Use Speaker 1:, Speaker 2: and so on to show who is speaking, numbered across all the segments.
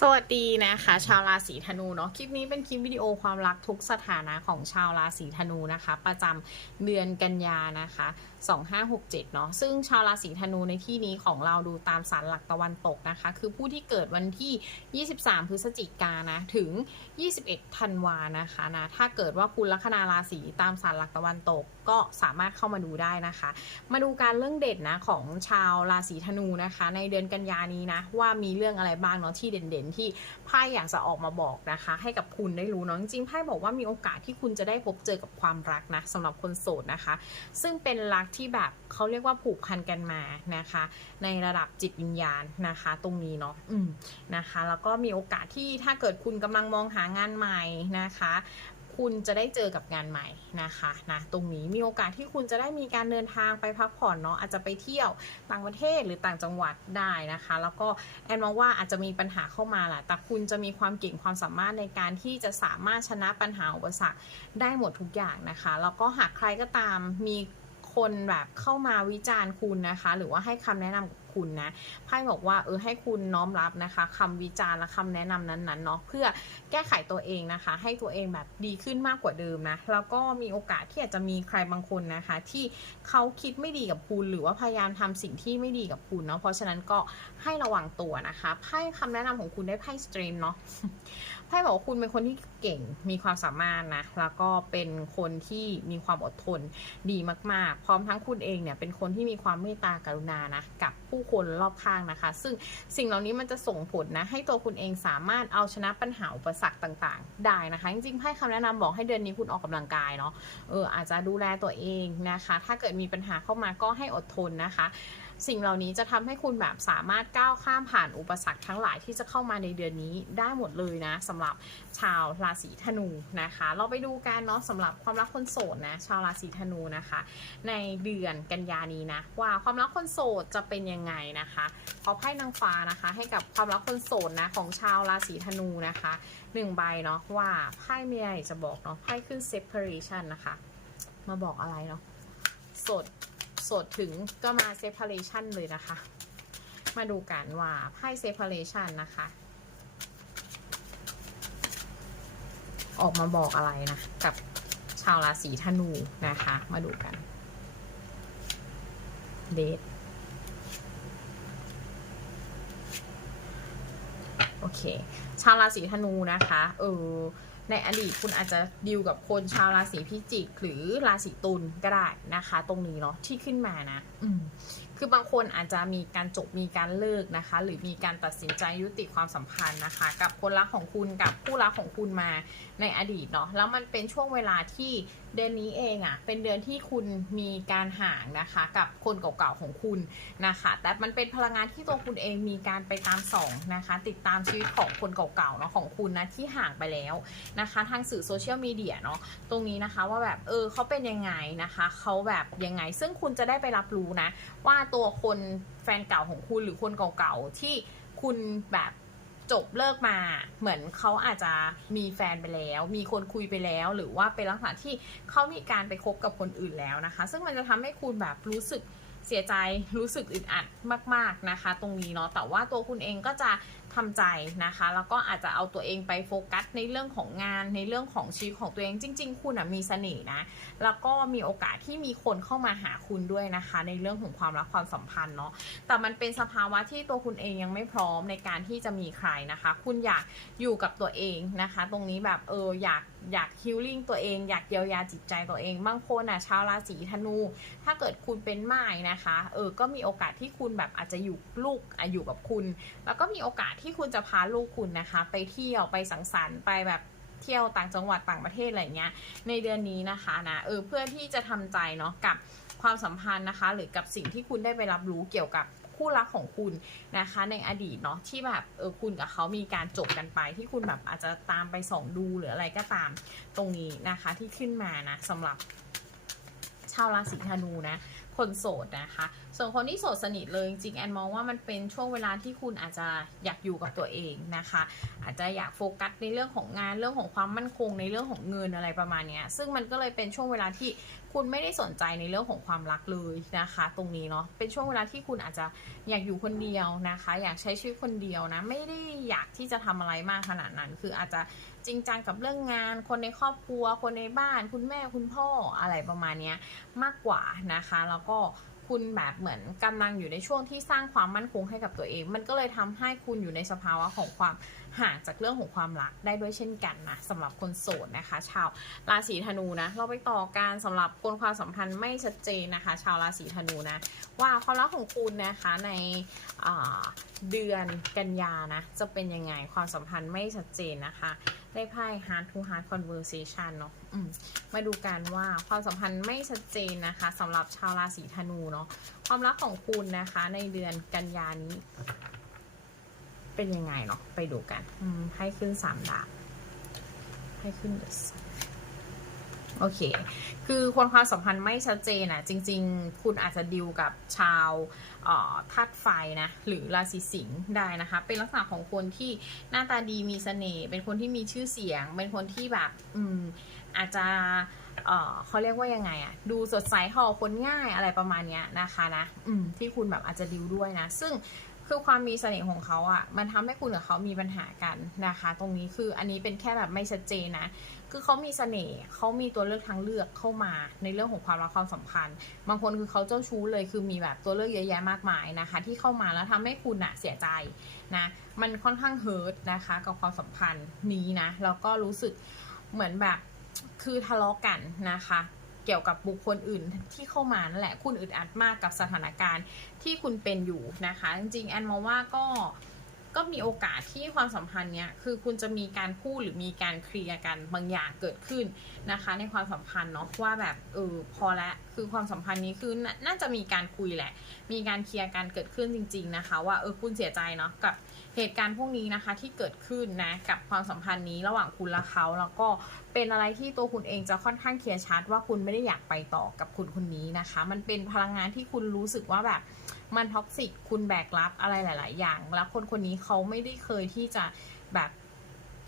Speaker 1: สวัสดีนะคะ ชาวราศีธนูเนาะคลิปนี้เป็นคลิปวิดีโอความรักทุกสถานะของชาวราศีธนูนะคะ ประจำเดือนกันยานะคะ2567เนาะซึ่งชาวราศีธนูในที่นี้ของเราดูตามสารหลักตะวันตกนะคะ คือผู้ที่เกิดวันที่ 23 พฤศจิกานะถึง 21ธันวานะคะนะถ้าเกิดว่าคุณลัคนาราศีตามสารหลักตะวันตกก็สามารถเข้ามาดูได้นะคะ มาดูการเรื่องเด่นนะของชาวราศีธนูนะคะ ในเดือนกันยานี้นะว่ามีเรื่องอะไรบ้างเนาะที่เด่นๆ ที่ไพ่อยากจะออกมาบอกนะคะ ให้กับคุณได้รู้เนาะจริงๆไพ่บอกว่ามีโอกาสที่คุณจะได้พบเจอกับความรักนะสำหรับคนโสดนะคะ ซึ่งเป็นรักที่แบบเขาเรียกว่าผูกพันกันมานะคะ ในระดับจิตวิญญาณนะคะ ตรงนี้เนาะอืมนะคะ แล้วก็มีโอกาสที่ถ้าเกิดคุณกำลังมองหางานใหม่นะคะ คุณจะได้เจอกับงานใหม่นะคะนะตรงนี้มีโอกาสที่คุณจะได้มีการเดินทางไปพักผ่อนเนาะอาจจะไปเที่ยวต่างประเทศหรือต่างจังหวัดได้นะคะ แล้วก็แอนมองว่าอาจจะมีปัญหาเข้ามาแหละแต่คุณจะมีความเก่งความสามารถในการที่จะสามารถชนะปัญหาอุปสรรคได้หมดทุกอย่างนะคะแล้วก็หากใครก็ตามมีคนแบบเข้ามาวิจารณ์คุณนะคะ หรือว่าให้คำแนะนำกับ คุณนะไพ่บอกว่าเออให้คุณน้อมรับนะคะคำวิจารณ์และคำแนะนำนั้นๆเนาะเพื่อแก้ไขตัวเองนะคะ ให้ตัวเองแบบดีขึ้นมากกว่าเดิมนะแล้วก็มีโอกาสที่อาจจะมีใครบางคนนะคะ ที่เขาคิดไม่ดีกับคุณ หรือว่าพยายามทำสิ่งที่ไม่ดีกับคุณเนาะเพราะฉะนั้นก็ให้ระวังตัวนะคะไพ่คำแนะนำของคุณได้ไพ่สตรีมเนาะไพ่บอกว่าคุณเป็นคนที่เก่งมีความสามารถนะแล้วก็เป็นคนที่มีความอดทนดีมากๆ พร้อมทั้งคุณเองเนี่ยเป็นคนที่มีความเมตตากรุณานะกับผู้คนรอบข้างนะคะ ซึ่งสิ่งเหล่านี้มันจะส่งผลนะ ให้ตัวคุณเองสามารถเอาชนะปัญหาอุปสรรคต่างๆ ได้นะคะ จริงๆไพ่คำแนะนำบอกให้เดือนนี้คุณออกกำลังกายเนาะเอออาจจะดูแลตัวเองนะคะ ถ้าเกิดมีปัญหาเข้ามาก็ให้อดทนนะคะ สิ่งเหล่านี้จะทำให้คุณแบบสามารถก้าวข้ามผ่านอุปสรรคทั้งหลายที่จะเข้ามาในเดือนนี้ได้หมดเลยนะสำหรับชาวราศีธนูนะคะ เราไปดูกันเนาะสำหรับความรักคนโสดนะชาวราศีธนูนะคะ ในเดือนกันยานี้นะว่าความรักคนโสดจะเป็นยังไงนะคะขอไพ่นางฟ้านะคะ ให้กับความรักคนโสดนะของชาวราศีธนูนะคะหนึ่งใบเนาะว่าไพ่มีอะไรจะบอกเนาะไพ่ขึ้น separation นะคะ มาบอกอะไรเนาะโสด สดถึงก็มา separation เลยนะคะ มาดูกันว่าไพ่ separation นะคะ ออกมาบอกอะไรนะ กับชาวราศีธนูนะคะ มาดูกันเดทโอเค ชาวราศีธนูนะคะ เออ ในอดีตคุณอาจจะดีวกับคนชาวราศีพิจิก หรือราศีตุลก็ได้นะคะ ตรงนี้เนาะที่ขึ้นมานะอืมคือบางคนอาจจะมีการจบมีการเลิกนะคะ หรือมีการตัดสินใจยุติความสัมพันธ์นะคะ กับคนรักของคุณกับผู้รักของคุณมาในอดีตเนาะแล้วมันเป็นช่วงเวลาที่ เดือนนี้เองอะ่ะเป็นเดือนที่คุณมีการห่างนะคะ กับคนเก่าๆของคุณนะคะ แต่มันเป็นพลังงานที่ตัวคุณเองมีการไปตามส่องนะคะ ติดตามชีวิตของคนเก่าๆเนาะของคุณนะที่ห่างไปแล้วนะคะ ทางสื่อโซเชียลมีเดียเนาะตรงนี้นะคะว่าแบบเออเขาเป็นยังไงนะคะเขาแบบยังไง ซึ่งคุณจะได้ไปรับรู้นะ ว่าตัวคนแฟนเก่าของคุณหรือคนเก่าๆที่คุณแบบ จบเลิกมาเหมือนเขาอาจจะมีแฟนไปแล้ว มีคนคุยไปแล้ว หรือว่าเป็นลักษณะที่เขามีการไปคบกับคนอื่นแล้วนะคะ ซึ่งมันจะทำให้คุณแบบรู้สึกเสียใจรู้สึกอึดอัดมาก ๆนะคะ ตรงนี้เนาะแต่ว่าตัวคุณเองก็จะ ทำใจนะคะ แล้วก็อาจจะเอาตัวเองไปโฟกัสในเรื่องของงานในเรื่องของชีวิตของตัวเองจริง ๆ คุณอะมีเสน่ห์นะ แล้วก็มีโอกาสที่มีคนเข้ามาหาคุณด้วยนะคะ ในเรื่องของความรักความสัมพันธ์เนาะแต่มันเป็นสภาวะที่ตัวคุณเองยังไม่พร้อมในการที่จะมีใครนะคะ คุณอยากอยู่กับตัวเองนะคะ ตรงนี้แบบเอออยากอยากฮิลลิ่งตัวเองอยากเยียวยาจิตใจตัวเองบางคนอะชาวราศีธนู ถ้าเกิดคุณเป็นไม้นะคะเออก็มีโอกาสที่คุณแบบอาจจะอยู่ลูกอะอยู่กับคุณ แล้วก็มีโอกาสที่ที่คุณจะพาลูกคุณนะคะ ไปเที่ยวไปสังสรรค์ไปแบบเที่ยวต่างจังหวัดต่างประเทศอะไรเงี้ยในเดือนนี้นะคะนะเออเพื่อที่จะทำใจเนาะกับความสัมพันธ์นะคะ หรือกับสิ่งที่คุณได้ไปรับรู้เกี่ยวกับคู่รักของคุณนะคะ ในอดีตเนาะที่แบบเออคุณกับเขามีการจบกันไป ที่คุณแบบอาจจะตามไปส่องดูหรืออะไรก็ตามตรงนี้นะคะที่ขึ้นมานะสำหรับชาวราศีธนูนะ คนโสดนะคะ ส่วนคนที่โสดสนิทเลยจริงๆแอนมองว่ามันเป็นช่วงเวลาที่คุณอาจจะอยากอยู่กับตัวเองนะคะ อาจจะอยากโฟกัสในเรื่องของงานเรื่องของความมั่นคงในเรื่องของเงินอะไรประมาณนี้ซึ่งมันก็เลยเป็นช่วงเวลาที่คุณไม่ได้สนใจในเรื่องของความรักเลยนะคะ ตรงนี้เนาะเป็นช่วงเวลาที่คุณอาจจะอยากอยู่คนเดียวนะคะ อยากใช้ชีวิตคนเดียวนะไม่ได้อยากที่จะทำอะไรมากขนาดนั้น คืออาจจะ จริงจังกับเรื่องงาน คนในครอบครัว คนในบ้าน คุณแม่คุณพ่ออะไรประมาณนี้มากกว่านะคะ แล้วก็คุณแบบเหมือนกำลังอยู่ในช่วงที่สร้างความมั่นคงให้กับตัวเอง มันก็เลยทำให้คุณอยู่ในสภาวะของความห่างจากเรื่องของความรักได้ด้วยเช่นกันนะสำหรับคนโสดนะคะ ชาวราศีธนูนะเราไปต่อการสำหรับคนความสัมพันธ์ไม่ชัดเจนนะคะ ชาวราศีธนูนะว่าความรักของคุณนะคะในเดือนกันยานะจะเป็นยังไงความสัมพันธ์ไม่ชัดเจนนะคะ ได้ไพ่ hard to hard conversation เนาะมมาดูกันว่าความสัมพันธ์ไม่ชัดเจนนะคะสำหรับชาวราศีธนูเนาะความรักของคุณนะคะในเดือนกันยานี้ เป็นยังไงเนาะไปดูกันให้ขึ้นสามดาบให้ขึ้นเดือด โอเค คือคนความสัมพันธ์ไม่ชัดเจนอะจริง ๆ คุณอาจจะดิวกับชาวธาตุไฟนะ หรือราศีสิงห์ได้นะคะ เป็นลักษณะของคนที่หน้าตาดีมีเสน่ห์ เป็นคนที่มีชื่อเสียง เป็นคนที่แบบ อืม อาจจะเอ่อเขาเรียกว่ายังไงอะดูสดใสห่อคนง่ายอะไรประมาณเนี้ยนะคะนะ อืม ที่คุณแบบอาจจะดิวด้วยนะ ซึ่ง คือความมีเสน่ห์ของเขาอะ่ะ มันทำให้คุณกับเขามีปัญหากันนะคะ ตรงนี้คืออันนี้เป็นแค่แบบไม่ชัดเจนนะ คือเขามีเสน่ห์เขามีตัวเลือกทางเลือกเข้ามาในเรื่องของความรักความสัมพันธ์ บางคนคือเขาเจ้าชู้เลย คือมีแบบตัวเลือกเยอะแยะมากมายนะคะ ที่เข้ามาแล้วทำให้คุณอะเสียใจนะ มันค่อนข้างเฮิร์ตนะคะ กับความสัมพันธ์นี้นะ แล้วก็รู้สึกเหมือนแบบคือทะเลาะกันนะคะ เกี่ยวกับบุคคลอื่นที่เข้ามานั่นแหละ คุณอึดอัดมากกับสถานการณ์ที่คุณเป็นอยู่นะคะ จริงๆแอนมองว่าก็ ก็มีโอกาสที่ความสัมพันธ์เนี้ยคือคุณจะมีการพูดหรือมีการเคลียร์กันบางอย่างเกิดขึ้นนะคะ ในความสัมพันธ์เนาะว่าแบบเออพอละคือความสัมพันธ์นี้คือนน่าจะมีการคุยแหละ มีการเคลียร์กันเกิดขึ้นจริง ๆนะคะ ว่าเออคุณเสียใจเนาะกับเหตุการณ์พวกนี้นะคะที่เกิดขึ้นนะกับความสัมพันธ์นี้ระหว่างคุณและเขาแล้วก็เป็นอะไรที่ตัวคุณเองจะค่อนข้างเคลียร์ชัดว่าคุณไม่ได้อยากไปต่อกับคุณคนนี้นะคะ มันเป็นพลังงานที่คุณรู้สึกว่าแบบ มันท็อกซิกคุณแบกรับอะไรหลาย ๆ อย่าง แล้วคนคนนี้เขาไม่ได้เคยที่จะแบบ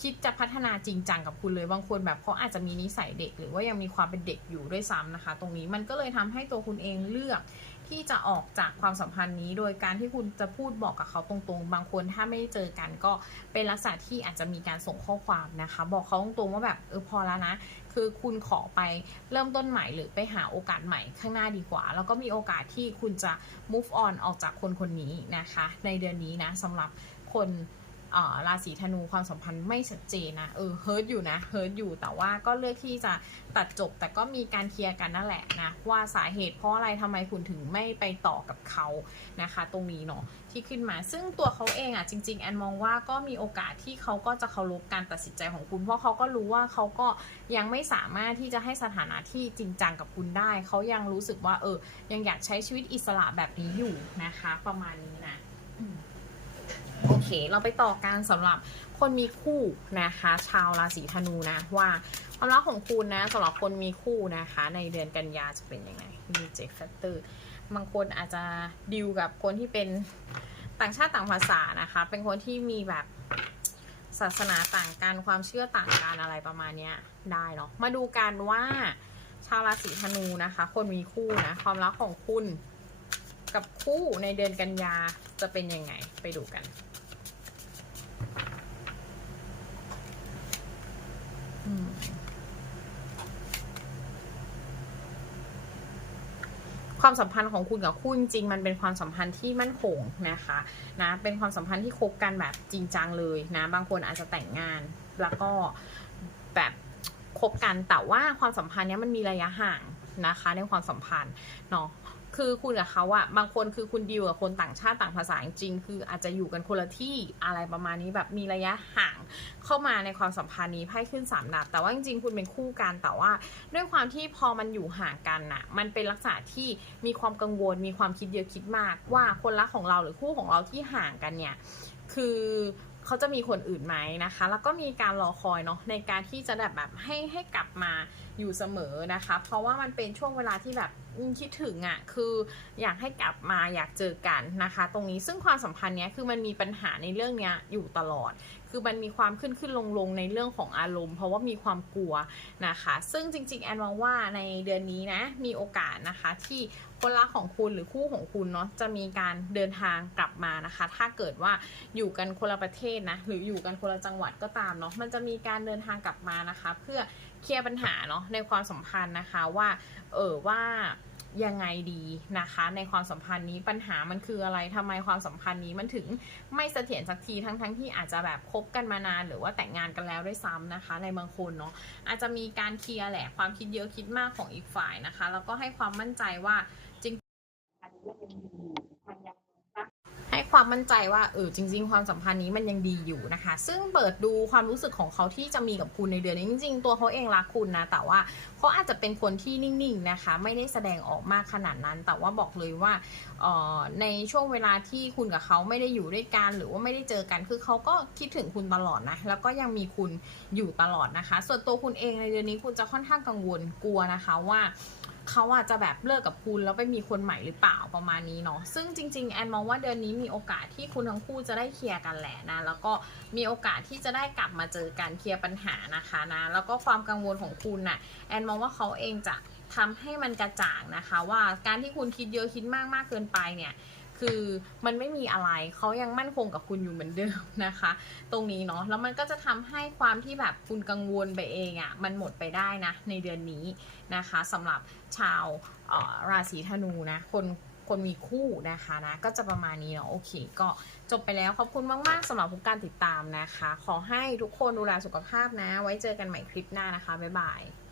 Speaker 1: คิดจะพัฒนาจริงจังกับคุณเลยบางคนแบบเขาอาจจะมีนิสัยเด็ก หรือว่ายังมีความเป็นเด็กอยู่ด้วยซ้ำนะคะ ตรงนี้มันก็เลยทำให้ตัวคุณเองเลือกที่จะออกจากความสัมพันธ์นี้ โดยการที่คุณจะพูดบอกกับเขาตรงๆ บางคนถ้าไม่ได้เจอกันก็เป็นลักษณะที่อาจจะมีการส่งข้อความนะคะ บอกเขาตรงๆว่าแบบเออพอแล้วนะ คือคุณขอไปเริ่มต้นใหม่หรือไปหาโอกาสใหม่ข้างหน้าดีกว่า แล้วก็มีโอกาสที่คุณจะ move on ออกจากคนคนนี้นะคะ ในเดือนนี้นะสำหรับคนราศีธนูความสัมพันธ์ไม่ชัดเจนนะเออเฮิร์ตอยู่นะเฮิร์ตอยู่แต่ว่าก็เลือกที่จะตัดจบ แต่ก็มีการเคลียร์กันนั่นแหละนะว่าสาเหตุเพราะอะไรทำไมคุณถึงไม่ไปต่อกับเขานะคะ ตรงนี้เนาะ ที่ขึ้นมา ซึ่งตัวเขาเองอะจริง ๆ แอนมองว่าก็มีโอกาสที่เขาก็จะเคารพการตัดสินใจของคุณ เพราะเขาก็รู้ว่าเขาก็ยังไม่สามารถที่จะให้สถานะที่จริงจังกับคุณได้ เขายังรู้สึกว่า เออ ยังอยากใช้ชีวิตอิสระแบบนี้อยู่นะคะ ประมาณนี้นะโอเค เราไปต่อการสำหรับคนมีคู่นะคะ ชาวราศีธนูนะว่าความรักของคุณนะสำหรับคนมีคู่นะคะ ในเดือนกันยาจะเป็นยังไงมีเจ็คแฟกเตอร์ บางคนอาจจะดิวกับคนที่เป็นต่างชาติต่างภาษานะคะ เป็นคนที่มีแบบศาสนาต่างกันความเชื่อต่างกันอะไรประมาณนี้ได้เนาะมาดูกันว่าชาวราศีธนูนะคะ คนมีคู่นะความรักของคุณ กับคู่ในเดือนกันยาจะเป็นยังไงไปดูกันอืม ความสัมพันธ์ของคุณกับคู่จริงมันเป็นความสัมพันธ์ที่มั่นคงนะคะนะเป็นความสัมพันธ์ที่คบกันแบบจริงจังเลยนะบางคนอาจจะแต่งงานแล้วก็แบบคบกันแต่ว่าความสัมพันธ์นี้มันมีระยะห่างนะคะในความสัมพันธ์เนาะ คือคุณกับเขาอะบางคนคือคุณดีลกับคนต่างชาติต่างภาษาจริงคืออาจจะอยู่กันคนละที่อะไรประมาณนี้แบบมีระยะห่างเข้ามาในความสัมพันธ์นี้ไพ่ขึ้นสามดาบแต่ว่าจริงๆคุณเป็นคู่กันแต่ว่า ด้วยความที่พอมันอยู่ห่างกันน่ะมันเป็นลักษณะที่มีความกังวลมีความคิดเยอะคิดมาก ว่าคนรักของเราหรือคู่ของเราที่ห่างกันเนี่ยคือ เขาจะมีคนอื่นไหมนะคะ แล้วก็มีการรอคอยเนาะในการที่จะแบบแบบให้ให้กลับมาอยู่เสมอนะคะ เพราะว่ามันเป็นช่วงเวลาที่แบบคิดถึงอะ่ะคืออยากให้กลับมาอยากเจอกันนะคะ ตรงนี้ซึ่งความสัมพันธ์เนี้ยคือมันมีปัญหาในเรื่องเนี้ยอยู่ตลอด คือมันมีความขึ้นขึ้นลงลงในเรื่องของอารมณ์ เพราะว่ามีความกลัวนะคะ ซึ่งจริง ๆ แอนมองว่าในเดือนนี้นะมีโอกาสนะคะที่คนรักของคุณหรือคู่ของคุณเนาะจะมีการเดินทางกลับมานะคะ ถ้าเกิดว่าอยู่กันคนละประเทศนะหรืออยู่กันคนละจังหวัดก็ตามเนาะมันจะมีการเดินทางกลับมานะคะ เพื่อเคลียร์ปัญหาเนาะในความสัมพันธ์นะคะว่าเออว่า ยังไงดีนะคะ ในความสัมพันธ์นี้ปัญหามันคืออะไรทำไมความสัมพันธ์นี้มันถึงไม่เสถียรสักทีทั้งๆทที่อาจจะแบบคบกันมานานหรือว่าแต่งงานกันแล้วด้วยซ้ำนะคะ ในบางคนเนาะอาจจะมีการเคลียร์แหละความคิดเยอะคิดมากของอีกฝ่ายนะคะ แล้วก็ให้ความมั่นใจว่าจริง ให้ ความมั่นใจว่าเออจริง ๆ ความสัมพันธ์นี้มันยังดีอยู่นะคะ ซึ่งเปิดดูความรู้สึกของเขาที่จะมีกับคุณในเดือนนี้จริง ๆ ตัวเขาเองรักคุณนะ แต่ว่าเขาอาจจะเป็นคนที่นิ่ง ๆ นะคะ ไม่ได้แสดงออกมากขนาดนั้น แต่ว่าบอกเลยว่าออในช่วงเวลาที่คุณกับเขาไม่ได้อยู่ด้วยกันหรือว่าไม่ได้เจอกัน คือเขาก็คิดถึงคุณตลอดนะ แล้วก็ยังมีคุณอยู่ตลอดนะคะ ส่วนตัวคุณเองในเดือนนี้คุณจะค่อนข้างกังวลกลัวนะคะว่า เขาอาจจะแบบเลิกกับคุณแล้วไปมีคนใหม่หรือเปล่าประมาณนี้เนาะซึ่งจริง ๆ แอนมองว่าเดือนนี้มีโอกาสที่คุณทั้งคู่จะได้เคลียร์กันแหละนะแล้วก็มีโอกาสที่จะได้กลับมาเจอกันเคลียร์ปัญหานะคะนะแล้วก็ความกังวลของคุณน่ะแอนมองว่าเขาเองจะทำให้มันกระจ่างนะคะ ว่าการที่คุณคิดเยอะคิดมากมากเกินไปเนี่ย คือมันไม่มีอะไรเขายังมั่นคงกับคุณอยู่เหมือนเดิมนะคะ ตรงนี้เนาะแล้วมันก็จะทำให้ความที่แบบคุณกังวลไปเองอะ่ะมันหมดไปได้นะในเดือนนี้นะคะสำหรับชาวราศีธนูนะคนคนมีคู่นะคะนะก็จะประมาณนี้เนาะโอเค ก็จบไปแล้วขอบคุณมาก ๆสำหรับทุกการติดตามนะคะ ขอให้ทุกคนดูแลสุขภาพนะ ไว้เจอกันใหม่คลิปหน้านะคะ บ๊ายบาย